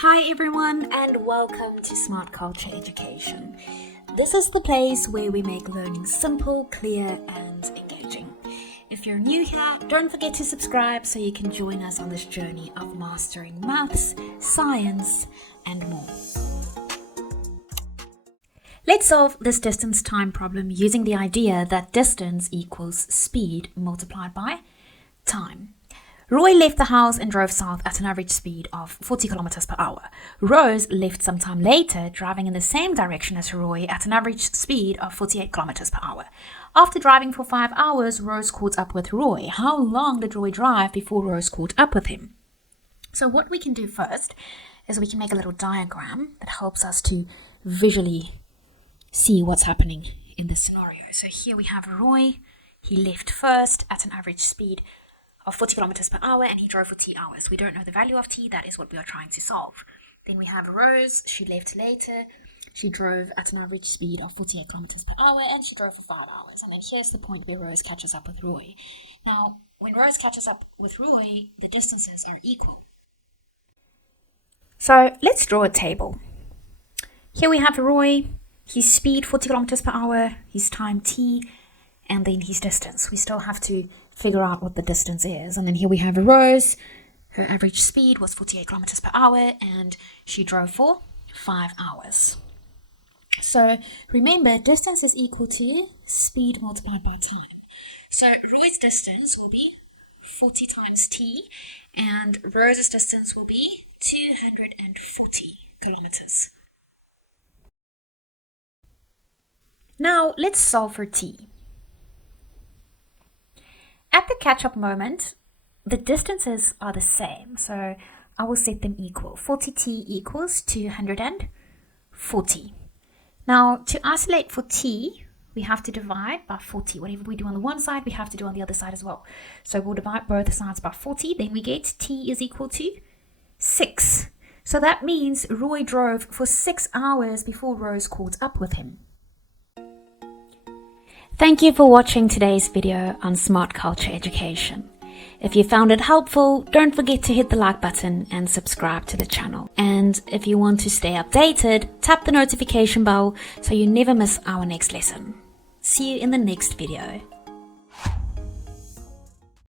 Hi everyone and welcome to Smart Culture Education. This is the place where we make learning simple, clear and engaging. If you're new here, don't forget to subscribe so you can join us on this journey of mastering maths, science and more. Let's solve this distance time problem using the idea that distance equals speed multiplied by time. Roy left the house and drove south at an average speed of 40 kilometers per hour. Rose left some time later, driving in the same direction as Roy at an average speed of 48 kilometers per hour. After driving for 5 hours, Rose caught up with Roy. How long did Roy drive before Rose caught up with him? So what we can do first is we can make a little diagram that helps us to visually see what's happening in this scenario. So here we have Roy. He left first at an average speed of 40 kilometers per hour and he drove for t hours. We don't know the value of t, that is what we are trying to solve. Then we have Rose, she left later, she drove at an average speed of 48 kilometers per hour and she drove for 5 hours. And then here's the point where Rose catches up with Roy. Now, when Rose catches up with Roy, the distances are equal. So let's draw a table. Here we have Roy, his speed 40 kilometers per hour, his time t, and then his distance. We still have to figure out what the distance is. And then here we have Rose. Her average speed was 48 kilometers per hour and she drove for 5 hours. So remember, distance is equal to speed multiplied by time. So Roy's distance will be 40 times t and Rose's distance will be 240 kilometers. Now let's solve for t. At the catch-up moment, the distances are the same, so I will set them equal. 40t equals 240. Now, to isolate for t, we have to divide by 40. Whatever we do on the one side, we have to do on the other side as well. So we'll divide both sides by 40, then we get t is equal to 6. So that means Roy drove for 6 hours before Rose caught up with him. Thank you for watching today's video on Smart Culture Education. If you found it helpful, don't forget to hit the like button and subscribe to the channel. And if you want to stay updated, tap the notification bell so you never miss our next lesson. See you in the next video.